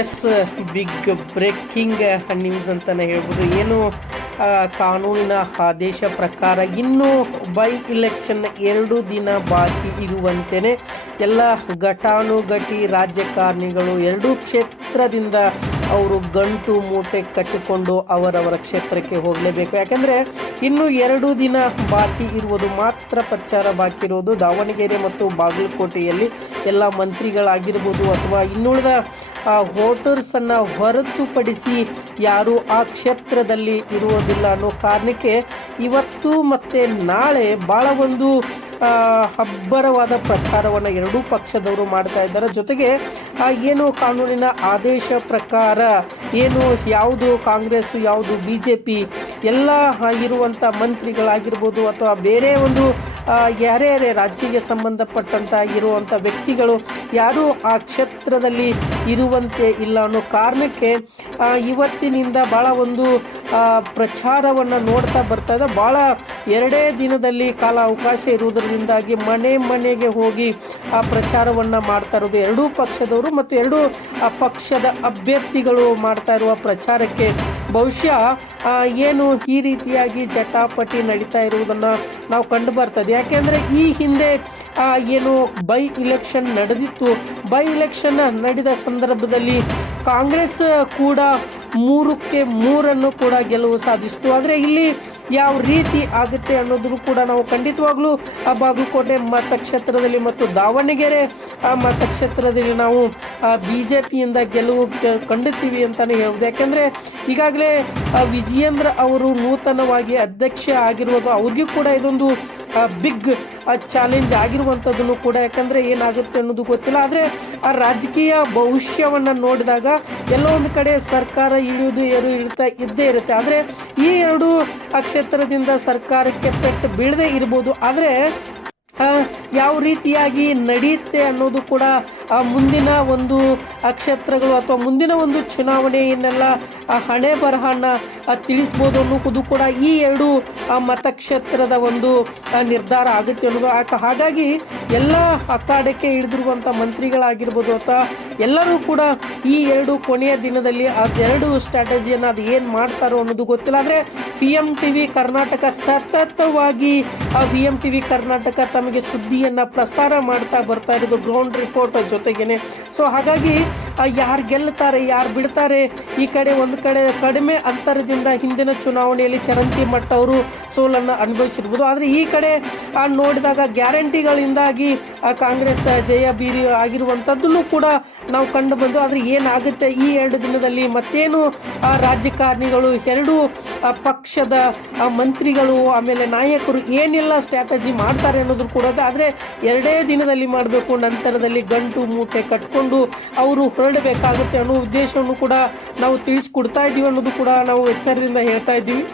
S, big breaking news ಅಂತಲೇ ಹೇಳ್ಬೋದು. ಏನು ಕಾನೂನಿನ ಆದೇಶ ಪ್ರಕಾರ ಇನ್ನೂ ಬೈ ಇಲೆಕ್ಷನ್ 2 ದಿನ ಬಾಕಿ ಇರುವಂತೆಯೇ ಎಲ್ಲ ಘಟಾನುಘಟಿ ರಾಜಕಾರಣಿಗಳು 2 ಕ್ಷೇತ್ರದಿಂದ ಅವರು ಗಂಟು ಮೂಟೆ ಕಟ್ಟಿಕೊಂಡು ಅವರವರ ಕ್ಷೇತ್ರಕ್ಕೆ ಹೋಗಲೇಬೇಕು. ಯಾಕೆಂದರೆ ಇನ್ನು 2 ದಿನ ಬಾಕಿ ಇರುವುದು, ಮಾತ್ರ ಪ್ರಚಾರ ಬಾಕಿ ಇರುವುದು. ದಾವಣಗೆರೆ ಮತ್ತು ಬಾಗಲಕೋಟೆಯಲ್ಲಿ ಎಲ್ಲ ಮಂತ್ರಿಗಳಾಗಿರ್ಬೋದು ಅಥವಾ ಇನ್ನುಳಿದ ವೋಟರ್ಸನ್ನು ಹೊರತುಪಡಿಸಿ ಯಾರು ಆ ಕ್ಷೇತ್ರದಲ್ಲಿ ಇರುವುದಿಲ್ಲ ಅನ್ನೋ ಕಾರಣಕ್ಕೆ ಇವತ್ತು ಮತ್ತು ನಾಳೆ ಭಾಳ ಒಂದು ಅಬ್ಬರವಾದ ಪ್ರಚಾರವನ್ನು ಎರಡೂ ಪಕ್ಷದವರು ಮಾಡ್ತಾ ಇದ್ದಾರೆ. ಜೊತೆಗೆ ಏನು ಕಾನೂನಿನ ಆದೇಶ ಪ್ರಕಾರ ಏನು ಯಾವುದು ಕಾಂಗ್ರೆಸ್ ಯಾವುದು BJP ಎಲ್ಲ ಇರುವಂಥ ಮಂತ್ರಿಗಳಾಗಿರ್ಬೋದು ಅಥವಾ ಬೇರೆ ಒಂದು ಯಾರೇ ರಾಜಕೀಯಕ್ಕೆ ಸಂಬಂಧಪಟ್ಟಂಥ ಇರುವಂಥ ವ್ಯಕ್ತಿಗಳು ಯಾರೂ ಆ ಕ್ಷೇತ್ರದಲ್ಲಿ ಇರುವಂತೆ ಇಲ್ಲ ಅನ್ನೋ ಕಾರಣಕ್ಕೆ ಇವತ್ತಿನಿಂದ ಭಾಳ ಒಂದು ಪ್ರಚಾರವನ್ನು ನೋಡ್ತಾ ಬರ್ತಾ ಇದೆ. ಭಾಳ 2 ದಿನದಲ್ಲಿ ಕಾಲ ಅವಕಾಶ ಇರುವುದರಿಂದಾಗಿ ಮನೆಗೆ ಹೋಗಿ ಆ ಪ್ರಚಾರವನ್ನು ಮಾಡ್ತಾ ಇರೋದು ಎರಡೂ ಪಕ್ಷದವರು ಮತ್ತು ಎರಡೂ ಪಕ್ಷದ ಅಭ್ಯರ್ಥಿಗಳು ಮಾಡ್ತಾ ಇರುವ ಪ್ರಚಾರಕ್ಕೆ ಬಹುಶಃ ಏನು ಈ ರೀತಿಯಾಗಿ ಜಟಾಪಟಿ ನಡೀತಾ ಇರುವುದನ್ನು ನಾವು ಕಂಡು ಬರ್ತದೆ. ಯಾಕೆಂದರೆ ಈ ಹಿಂದೆ ಏನು ಬೈ ಇಲೆಕ್ಷನ್ ನಡೆದಿತ್ತು. ಬೈ ಇಲೆಕ್ಷನ್ ನಡೆದ ಸಂದರ್ಭದಲ್ಲಿ ಕಾಂಗ್ರೆಸ್ ಕೂಡ 3ಕ್ಕೆ 3 ಕೂಡ ಗೆಲುವು ಸಾಧಿಸಿತು. ಆದರೆ ಇಲ್ಲಿ ಯಾವ ರೀತಿ ಆಗುತ್ತೆ ಅನ್ನೋದನ್ನು ಕೂಡ ನಾವು ಖಂಡಿತವಾಗ್ಲೂ ಬಾಗಲಕೋಟೆ ಮತಕ್ಷೇತ್ರದಲ್ಲಿ ಮತ್ತು ದಾವಣಗೆರೆ ಮತಕ್ಷೇತ್ರದಲ್ಲಿ ನಾವು BJPಯಿಂದ ಗೆಲುವು ಕಂಡುತ್ತೀವಿ ಅಂತಲೇ ಹೇಳ್ಬೋದು. ಯಾಕೆಂದರೆ ಈಗಾಗಲೇ ವಿಜಯೇಂದ್ರ ಅವರು ನೂತನವಾಗಿ ಅಧ್ಯಕ್ಷ ಆಗಿರುವುದು, ಅವ್ರಿಗೂ ಕೂಡ ಇದೊಂದು ಬಿಗ್ ಚಾಲೆಂಜ್ ಆಗಿರುವಂಥದ್ದನ್ನು ಕೂಡ. ಯಾಕಂದರೆ ಏನಾಗುತ್ತೆ ಅನ್ನೋದು ಗೊತ್ತಿಲ್ಲ. ಆದರೆ ಆ ರಾಜಕೀಯ ಭವಿಷ್ಯವನ್ನು ನೋಡಿದಾಗ ಎಲ್ಲೋ ಒಂದು ಕಡೆ ಸರ್ಕಾರ ಇಳಿತಾ ಇದ್ದೇ ಇರುತ್ತೆ. ಆದರೆ ಈ 2 ಕ್ಷೇತ್ರದಿಂದ ಸರ್ಕಾರಕ್ಕೆ ಪೆಟ್ಟು ಬೀಳದೇ ಇರ್ಬೋದು. ಆದರೆ ಯಾವ ರೀತಿಯಾಗಿ ನಡೆಯುತ್ತೆ ಅನ್ನೋದು ಕೂಡ ಮುಂದಿನ ಒಂದು ಕ್ಷೇತ್ರಗಳು ಅಥವಾ ಮುಂದಿನ ಒಂದು ಚುನಾವಣೆಯನ್ನೆಲ್ಲ ಹಣೆ ಬರಹನ ತಿಳಿಸ್ಬೋದು ಅನ್ನೋದು ಕೂಡ ಈ 2 ಮತಕ್ಷೇತ್ರದ ಒಂದು ನಿರ್ಧಾರ ಆಗುತ್ತೆ ಅನ್ನೋದು. ಹಾಗಾಗಿ ಎಲ್ಲ ಅಖಾಡಕ್ಕೆ ಇಳಿದಿರುವಂಥ ಮಂತ್ರಿಗಳಾಗಿರ್ಬೋದು ಅಥವಾ ಎಲ್ಲರೂ ಕೂಡ ಈ 2 ಕೊನೆಯ ದಿನದಲ್ಲಿ ಅದೆರಡು ಸ್ಟ್ರಾಟಜಿಯನ್ನು ಅದು ಏನು ಮಾಡ್ತಾರೋ ಅನ್ನೋದು ಗೊತ್ತಿಲ್ಲ. ಆದರೆ VMTV ಕರ್ನಾಟಕ ಸತತವಾಗಿ VMTV ಕರ್ನಾಟಕ ತಮಗೆ ಸುದ್ದಿಯನ್ನು ಪ್ರಸಾರ ಮಾಡ್ತಾ ಬರ್ತಾ ಇರೋದು ಗ್ರೌಂಡ್ ರಿಪೋರ್ಟ್ ಜೊತೆಗೇನೆ. ಸೊ ಹಾಗಾಗಿ ಯಾರು ಗೆಲ್ತಾರೆ ಯಾರು ಬಿಡ್ತಾರೆ, ಈ ಕಡೆ ಒಂದು ಕಡೆ ಕಡಿಮೆ ಅಂತರದಿಂದ ಹಿಂದಿನ ಚುನಾವಣೆಯಲ್ಲಿ ಚರಂತಿ ಮಠ ಅವರು ಸೋಲನ್ನು ಅನುಭವಿಸಿರ್ಬೋದು. ಆದರೆ ಈ ಕಡೆ ನೋಡಿದಾಗ ಗ್ಯಾರಂಟಿಗಳಿಂದಾಗಿ ಕಾಂಗ್ರೆಸ್ ಜಯ ಬೀರಿ ಆಗಿರುವಂಥದ್ದನ್ನು ಕೂಡ ನಾವು ಕಂಡು ಬಂದು. ಆದರೆ ಏನಾಗುತ್ತೆ ಈ 2 ದಿನದಲ್ಲಿ ಮತ್ತೇನು ರಾಜಕಾರಣಿಗಳು 2 ಪಕ್ಷದ ಮಂತ್ರಿಗಳು ಆಮೇಲೆ ನಾಯಕರು ಏನೆಲ್ಲ ಸ್ಟ್ರಾಟಜಿ ಮಾಡ್ತಾರೆ ಅನ್ನೋದು ಕೂಡ. ಆದರೆ 2 ದಿನದಲ್ಲಿ ಮಾಡಬೇಕು, ನಂತರದಲ್ಲಿ ಗಂಟು ಮೂಟೆ ಕಟ್ಕೊಂಡು ಅವರು ಹೊರಡಬೇಕಾಗುತ್ತೆ ಅನ್ನೋ ಉದ್ದೇಶವನ್ನು ಕೂಡ ನಾವು ತಿಳಿಸ್ಕೊಡ್ತಾ ಇದ್ದೀವಿ ಅನ್ನೋದು ಕೂಡ ನಾವು ಎಚ್ಚರದಿಂದ ಹೇಳ್ತಾ ಇದ್ದೀವಿ.